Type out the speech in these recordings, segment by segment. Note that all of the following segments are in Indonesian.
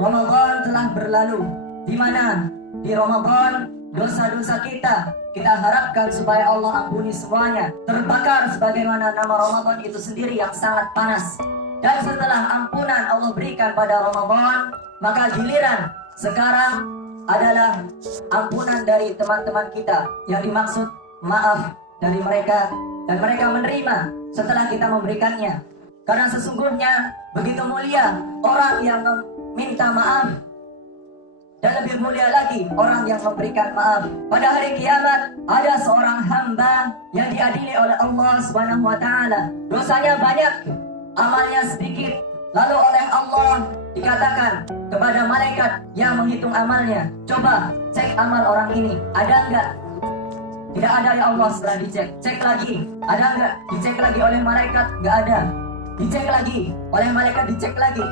Ramadan telah berlalu, di mana di Ramadan dosa-dosa kita harapkan supaya Allah ampuni semuanya, terbakar sebagaimana nama Ramadan itu sendiri yang sangat panas. Dan setelah ampunan Allah berikan pada Ramadan, maka giliran sekarang adalah ampunan dari teman-teman kita, yang dimaksud maaf dari mereka, dan mereka menerima setelah kita memberikannya. Karena sesungguhnya begitu mulia orang yang meminta maaf, dan lebih mulia lagi orang yang memberikan maaf. Pada hari kiamat ada seorang hamba yang diadili oleh Allah Subhanahu wa taala. Dosanya banyak, amalnya sedikit. Lalu oleh Allah dikatakan kepada malaikat yang menghitung amalnya, coba cek amal orang ini, ada enggak? Tidak ada ya Allah. Setelah dicek, cek lagi, ada enggak? Dicek lagi oleh malaikat, enggak ada. Dicek lagi oleh malaikat, dicek lagi.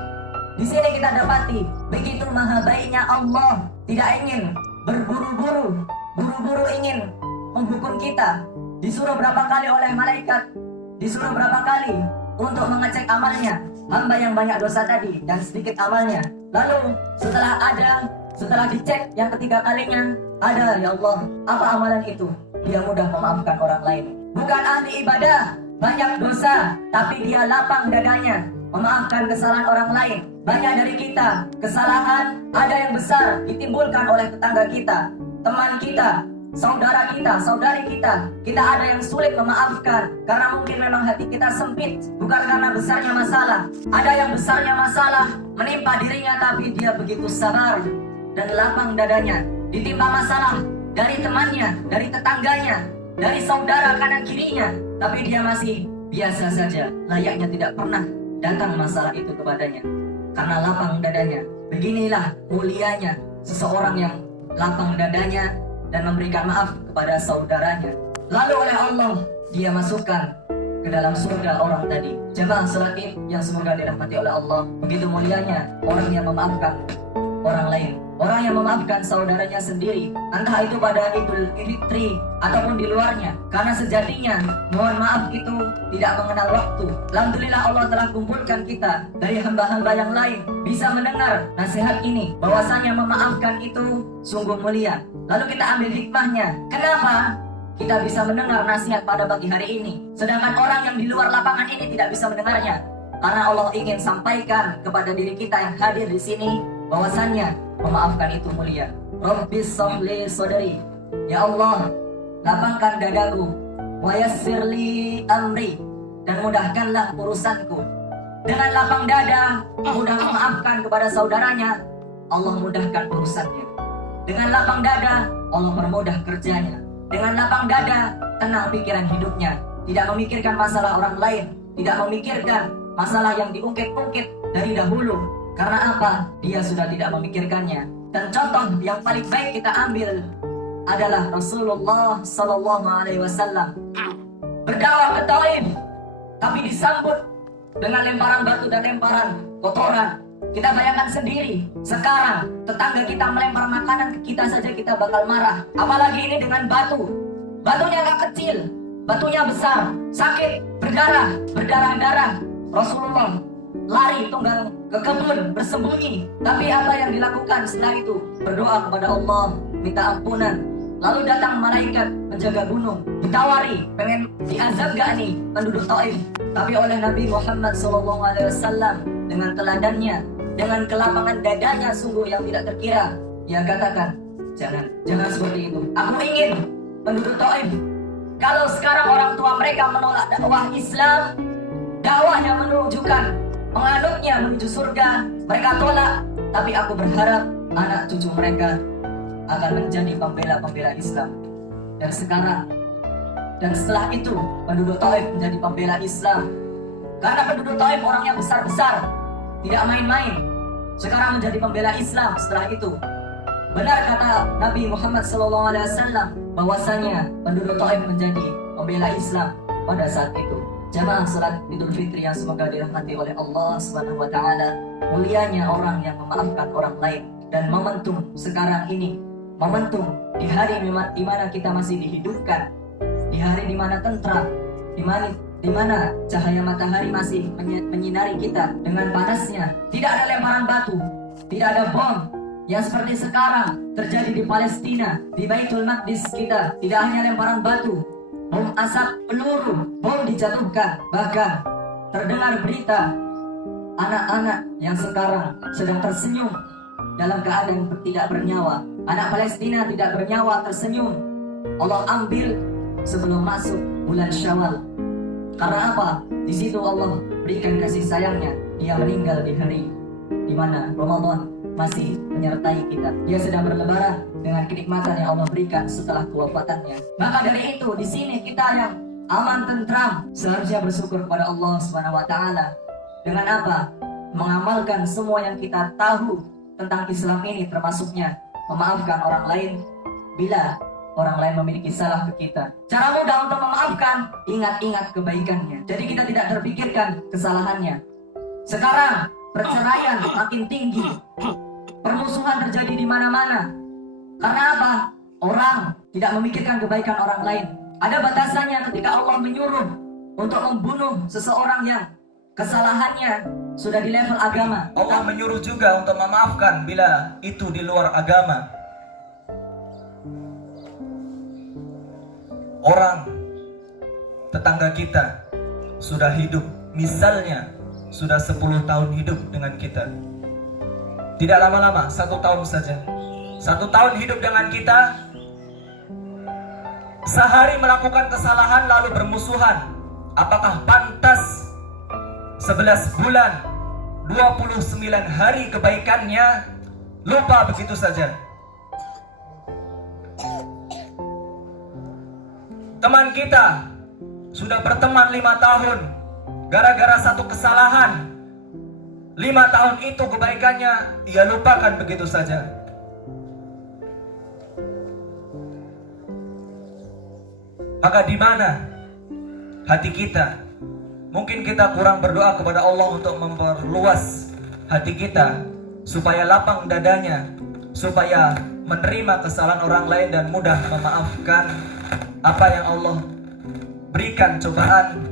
Di sini kita dapati begitu maha baiknya Allah, tidak ingin buru-buru ingin menghukum kita. Disuruh berapa kali oleh malaikat, disuruh berapa kali untuk mengecek amalnya, hamba yang banyak dosa tadi dan sedikit amalnya. Lalu setelah dicek yang ketiga kalinya, ada ya Allah, apa amalan itu? Dia mudah memaafkan orang lain. Bukan ahli ibadah, banyak dosa, tapi dia lapang dadanya memaafkan kesalahan orang lain. Banyak dari kita, kesalahan ada yang besar ditimbulkan oleh tetangga kita, teman kita, saudara kita, saudari kita. Kita ada yang sulit memaafkan karena mungkin memang hati kita sempit, bukan karena besarnya masalah. Ada yang besarnya masalah menimpa dirinya, tapi dia begitu sabar dan lapang dadanya. Ditimpa masalah dari temannya, dari tetangganya, dari saudara kanan kirinya, tapi dia masih biasa saja, layaknya tidak pernah datang masalah itu kepadanya, karena lapang dadanya. Beginilah mulianya seseorang yang lapang dadanya dan memberikan maaf kepada saudaranya. Lalu oleh Allah dia masukkan ke dalam surga orang tadi. Jemaah salat Id yang semoga dirahmati oleh Allah, begitu mulianya orang yang memaafkan orang lain, orang yang memaafkan saudaranya sendiri, entah itu pada Idul Fitri ataupun di luarnya. Karena sejatinya mohon maaf itu tidak mengenal waktu. Alhamdulillah Allah telah kumpulkan kita dari hamba-hamba yang lain bisa mendengar nasihat ini, bahwasanya memaafkan itu sungguh mulia. Lalu kita ambil hikmahnya. Kenapa kita bisa mendengar nasihat pada pagi hari ini, sedangkan orang yang di luar lapangan ini tidak bisa mendengarnya? Karena Allah ingin sampaikan kepada diri kita yang hadir di sini bahwasannya memaafkan itu mulia. Rabbis shrahli sadri, ya Allah, lapangkan dadaku, wa yassirli amri, dan mudahkanlah urusanku. Dengan lapang dada, mudah memaafkan kepada saudaranya, Allah mudahkan urusannya. Dengan lapang dada, Allah permudah kerjanya. Dengan lapang dada, tenang pikiran hidupnya, tidak memikirkan masalah orang lain, tidak memikirkan masalah yang diungkit-ungkit dari dahulu. Karena apa? Dia sudah tidak memikirkannya. Dan contoh yang paling baik kita ambil adalah Rasulullah Sallallahu Alaihi Wasallam berdakwah ke Taif, tapi disambut dengan lemparan batu dan lemparan kotoran. Kita bayangkan sendiri, sekarang tetangga kita melempar makanan ke kita saja kita bakal marah. Apalagi ini dengan batu. Batunya gak kecil, batunya besar, sakit, berdarah-darah. Rasulullah lari tunggang ke kebun bersembunyi. Tapi apa yang dilakukan setelah itu? Berdoa kepada Allah, minta ampunan. Lalu datang malaikat penjaga gunung, ditawari, pengen diazab gak nih penduduk Taif? Tapi oleh Nabi Muhammad SAW dengan teladannya, dengan kelapangan dadanya sungguh yang tidak terkira, dia katakan, jangan seperti itu. Aku ingin penduduk Taif, kalau sekarang orang tua mereka menolak dakwah Islam, dakwahnya menunjukkan menganutnya menuju surga, mereka tolak. Tapi aku berharap anak cucu mereka akan menjadi pembela-pembela Islam. Dan setelah itu penduduk Taif menjadi pembela Islam. Karena penduduk Taif orangnya besar-besar, tidak main-main. Sekarang menjadi pembela Islam setelah itu. Benar kata Nabi Muhammad SAW bahwasanya penduduk Taif menjadi pembela Islam pada saat itu. Jamaah salat Idul Fitri yang semoga dirahmati oleh Allah Subhanahu wa taala, mulianya orang yang memaafkan orang lain. Dan momentum sekarang ini, momentum di hari di mana kita masih dihidupkan, di hari di mana tentram, di mana cahaya matahari masih menyinari kita dengan panasnya, tidak ada lemparan batu, Tidak ada bom yang seperti sekarang terjadi di Palestina, di Baitul Maqdis kita. Tidak hanya lemparan batu, bom asap, peluru, bom dijatuhkan. Bahkan terdengar berita anak-anak yang sekarang sedang tersenyum dalam keadaan tidak bernyawa. Anak Palestina tidak bernyawa tersenyum. Allah ambil sebelum masuk bulan Syawal. Karena apa? Di situ Allah berikan kasih sayangnya. Dia meninggal di hari di mana Ramadan masih menyertai kita. Dia sedang berlebaran dengan kenikmatan yang Allah berikan setelah kewafatannya. Maka dari itu di sini kita yang aman tentram seharusnya bersyukur kepada Allah Subhanahu wa taala. Dengan apa? Mengamalkan semua yang kita tahu tentang Islam ini, termasuknya memaafkan orang lain bila orang lain memiliki salah ke kita. Cara mudah untuk memaafkan, ingat-ingat kebaikannya. Jadi kita tidak terpikirkan kesalahannya. Sekarang perceraian makin tinggi, permusuhan terjadi di mana-mana. Karena apa? Orang tidak memikirkan kebaikan orang lain. Ada batasannya ketika Allah menyuruh untuk membunuh seseorang yang kesalahannya sudah di level agama. Allah menyuruh juga untuk memaafkan bila itu di luar agama. Orang tetangga kita sudah hidup, misalnya sudah 10 tahun hidup dengan kita. Tidak lama-lama, 1 tahun saja. 1 tahun hidup dengan kita, sehari melakukan kesalahan lalu bermusuhan. Apakah pantas 11 bulan 29 hari kebaikannya lupa begitu saja? Teman kita sudah berteman 5 tahun, gara-gara satu kesalahan 5 tahun itu kebaikannya ia lupakan begitu saja. Maka di mana hati kita? Mungkin kita kurang berdoa kepada Allah untuk memperluas hati kita supaya lapang dadanya, supaya menerima kesalahan orang lain dan mudah memaafkan apa yang Allah berikan cobaan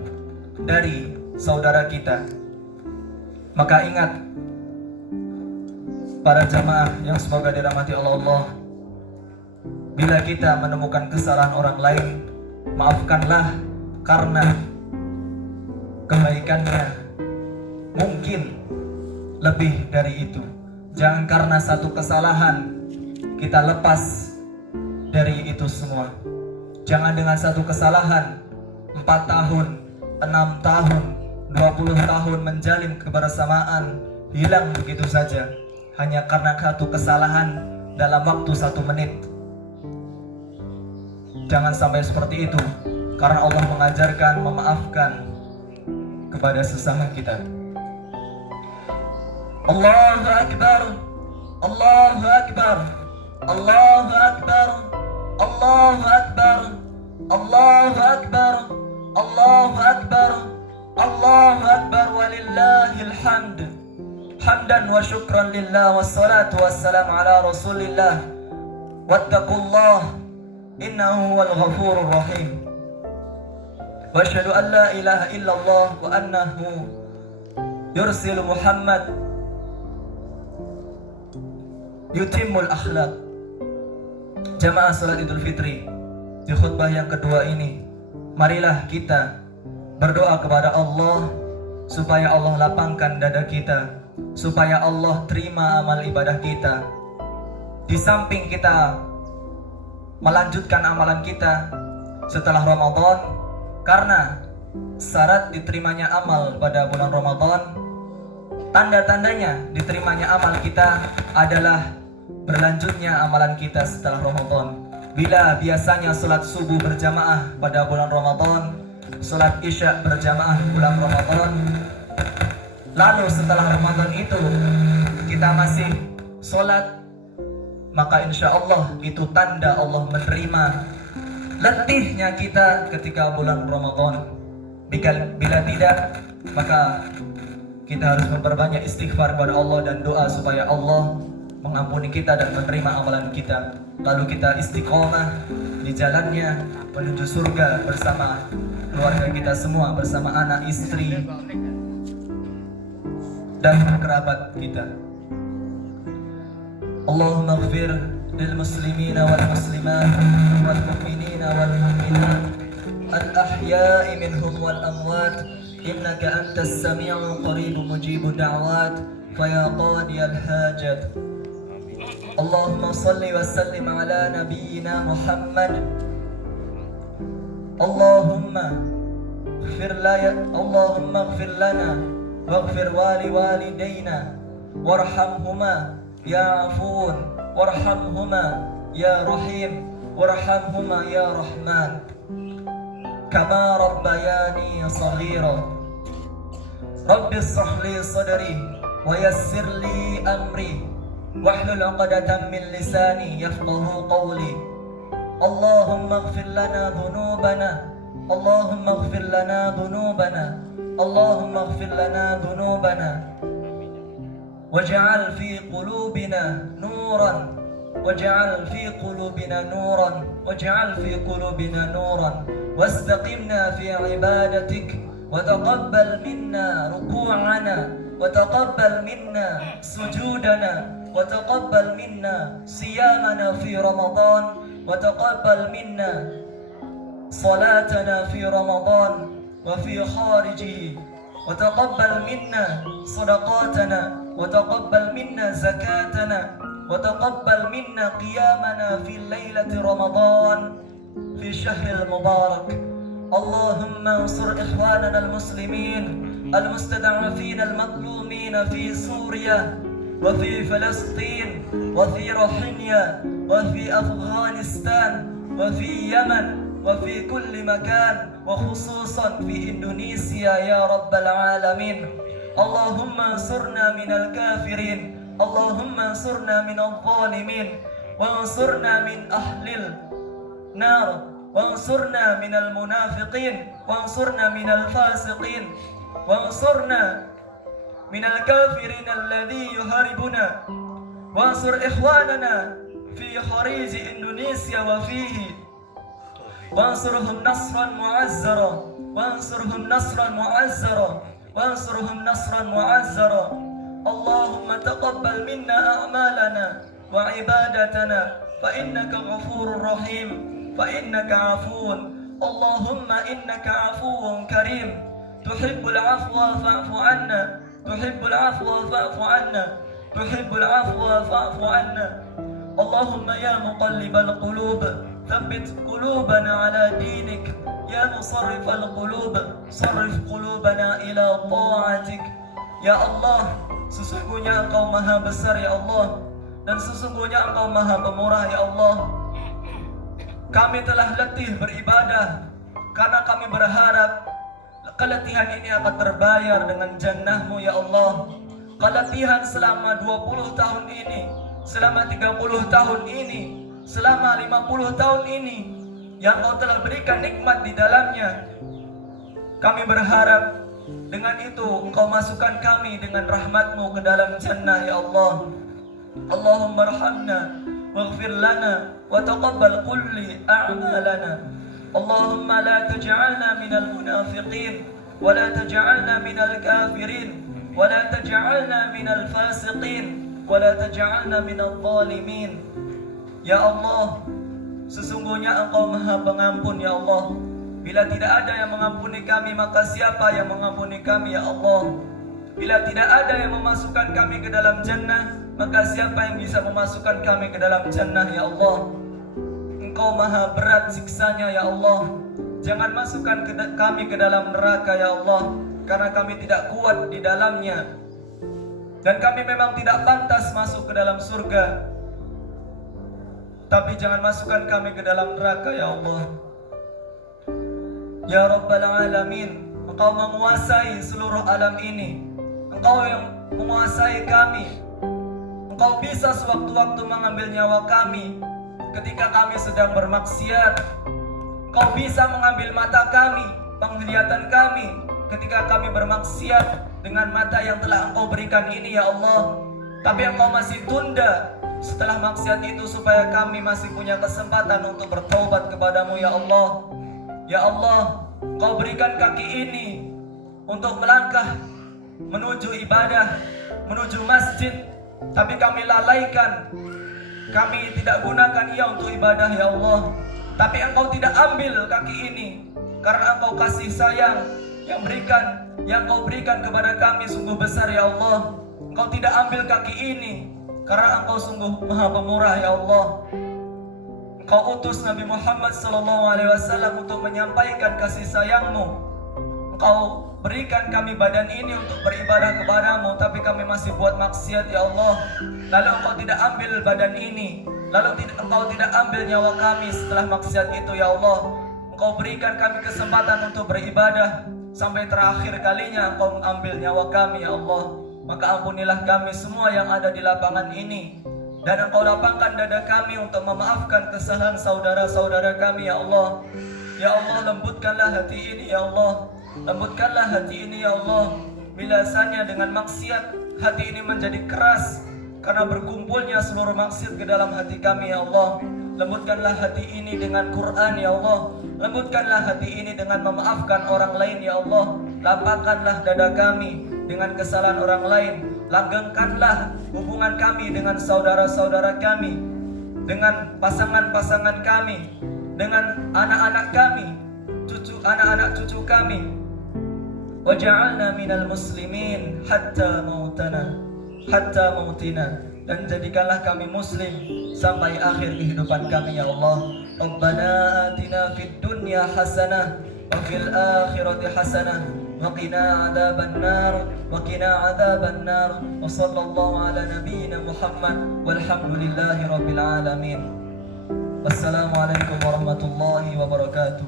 dari saudara kita. Maka ingat, para jamaah yang semoga dirahmati Allah, bila kita menemukan kesalahan orang lain, maafkanlah karena kebaikannya mungkin lebih dari itu. Jangan karena satu kesalahan kita lepas dari itu semua. Jangan dengan satu kesalahan 4 tahun, 6 tahun, 20 tahun menjalin kebersamaan hilang begitu saja hanya karena satu kesalahan dalam waktu 1 menit. Jangan sampai seperti itu, karena Allah mengajarkan memaafkan kepada sesama kita. Allahu Akbar, Allahu Akbar, Allahu Akbar, Allahu Akbar, Allahu Akbar, Allahu Akbar, Allahu Akbar, walillahil hamd. Hamdan wa syukran lillah, wassalatu wassalamu ala rasulillah. Wattaqullah, innahu huwal ghafurur rahim. Wa asyhadu an la ilaha illallah wa annahu yursilu Muhammad yutimul akhlaq. Jamaah salat Idul Fitri, di khutbah yang kedua ini, marilah kita berdoa kepada Allah supaya Allah lapangkan dada kita, supaya Allah terima amal ibadah kita. Di samping kita melanjutkan amalan kita setelah Ramadan, karena syarat diterimanya amal pada bulan Ramadan, tanda-tandanya diterimanya amal kita adalah berlanjutnya amalan kita setelah Ramadan. Bila biasanya salat subuh berjamaah pada bulan Ramadan, salat isya berjamaah bulan Ramadan, lalu setelah Ramadan itu kita masih salat, maka insya Allah itu tanda Allah menerima letihnya kita ketika bulan Ramadan. Bila tidak, maka kita harus memperbanyak istighfar kepada Allah dan doa supaya Allah mengampuni kita dan menerima amalan kita. Lalu kita istiqomah di jalannya menuju surga bersama keluarga kita semua, bersama anak, istri, dan kerabat kita. اللهم اغفر للمسلمين والمسلمات والمؤمنين والمؤمنات الأحياء منهم والأموات إنك أنت السميع القريب مجيب الدعوات فيا قاضي الحاجات. اللهم صل وسلم على نبينا محمد. اللهم اغفر لنا واغفر والوالدينا وارحمهما يا عفو وارحمهما يا رحيم وارحمهما يا رحمن كما ربياني صغيرا. رب اشرح لي صدري ويسر لي أمري واحلل عقدة من لساني يفقه قولي. اللهم اغفر لنا ذنوبنا اللهم اغفر لنا ذنوبنا اللهم اغفر لنا ذنوبنا واجعل في قلوبنا نورا واجعل في قلوبنا نورا واجعل في قلوبنا نورا واستقمنا في عبادتك وتقبل منا ركوعنا وتقبل منا سجودنا وتقبل منا صيامنا في رمضان وتقبل منا صلاتنا في رمضان وفي خارجه وتقبل منا صدقاتنا وتقبل منا زكاتنا وتقبل منا قيامنا في ليلة رمضان في الشهر المبارك. اللهم انصر إخواننا المسلمين المستضعفين المظلومين في سوريا وفي فلسطين وفي روحينيا وفي أفغانستان وفي يمن وفي كل مكان وخصوصا في إندونيسيا يا رب العالمين. اللهم انصرنا من الكافرين اللهم انصرنا من الظالمين وانصرنا من أهل النار وانصرنا من المنافقين وانصرنا من الفاسقين وانصرنا من الكافرين الذي يهربنا وانصر إخواننا في خارج إندونيسيا وفيه وانصرهم نصرا معزرا وانصرهم نصرا معزرا وانصرهم نصرا معزرا. اللهم تقبل منا أعمالنا وعبادتنا فإنك غفور رحيم فإنك عفو. اللهم إنك عفو كريم تحب العفو فاعف عنا تحب العفو فاعف عنا تحب العفو فاعف عنا. اللهم يا مقلب القلوب ثبت قلوبنا على دينك يا مصرف القلوب صرف قلوبنا إلى طاعتك. Ya Allah, sesungguhnya Engkau maha besar ya Allah, dan sesungguhnya Engkau maha pemurah ya Allah. Kami telah letih beribadah karena kami berharap keletihan ini akan terbayar dengan jannah-Mu ya Allah. Keletihan selama 20 tahun ini, selama 30 tahun ini, selama 50 tahun ini yang Engkau telah berikan nikmat di dalamnya. Kami berharap dengan itu Engkau masukkan kami dengan rahmat-Mu ke dalam jannah ya Allah. Allahumma arhamna waghfir lana wa taqabbal kulli a'malana. Allahumma la taj'alna minal munafiqin wa la taj'alna minal kafirin wa la taj'alna minal fasiqin wa la taj'alna minal zalimin. Ya Allah, sesungguhnya Engkau maha pengampun ya Allah. Bila tidak ada yang mengampuni kami, maka siapa yang mengampuni kami ya Allah? Bila tidak ada yang memasukkan kami ke dalam jannah, maka siapa yang bisa memasukkan kami ke dalam jannah ya Allah? Engkau maha berat siksanya ya Allah. Jangan masukkan kami ke dalam neraka ya Allah, karena kami tidak kuat di dalamnya, dan kami memang tidak pantas masuk ke dalam surga. Tapi jangan masukkan kami ke dalam neraka ya Allah. Ya Rabbal Alamin, Engkau menguasai seluruh alam ini. Engkau yang menguasai kami. Engkau bisa sewaktu-waktu mengambil nyawa kami ketika kami sedang bermaksiat. Engkau bisa mengambil mata kami, penglihatan kami ketika kami bermaksiat dengan mata yang telah Engkau berikan ini ya Allah. Tapi Engkau masih tunda setelah maksiat itu supaya kami masih punya kesempatan untuk bertaubat kepadamu ya Allah. Ya Allah, Engkau berikan kaki ini untuk melangkah menuju ibadah, menuju masjid, tapi kami lalaikan, kami tidak gunakan ia untuk ibadah ya Allah. Tapi Engkau tidak ambil kaki ini karena Engkau kasih sayang yang Engkau berikan kepada kami sungguh besar ya Allah. Engkau tidak ambil kaki ini karena Engkau sungguh Maha Pemurah ya Allah. Engkau utus Nabi Muhammad SAW untuk menyampaikan kasih sayang-Mu. Engkau berikan kami badan ini untuk beribadah kepadamu, tapi kami masih buat maksiat ya Allah. Lalu Engkau tidak ambil badan ini, Engkau tidak ambil nyawa kami setelah maksiat itu ya Allah. Engkau berikan kami kesempatan untuk beribadah sampai terakhir kalinya Engkau mengambil nyawa kami ya Allah. Maka ampunilah kami semua yang ada di lapangan ini, dan Engkau lapangkan dada kami untuk memaafkan kesalahan saudara-saudara kami ya Allah. Ya Allah, lembutkanlah hati ini ya Allah. Lembutkanlah hati ini ya Allah. Biasanya dengan maksiat hati ini menjadi keras karena berkumpulnya seluruh maksiat ke dalam hati kami ya Allah. Lembutkanlah hati ini dengan Quran ya Allah. Lembutkanlah hati ini dengan memaafkan orang lain ya Allah. Lapangkanlah dada kami dengan kesalahan orang lain. Langgengkanlah hubungan kami dengan saudara-saudara kami, dengan pasangan-pasangan kami, dengan anak-anak kami, anak-anak cucu kami. Waj'alna minal muslimin hatta mautina, dan jadikanlah kami muslim sampai akhir kehidupan kami ya Allah. Rabbana atina fid dunya hasanah wa fil akhirati hasanah wa qina adzabannar wa sallallahu ala nabiyyina Muhammad walhamdulillahi rabbil alamin. Wassalamualaikum warahmatullahi wabarakatuh.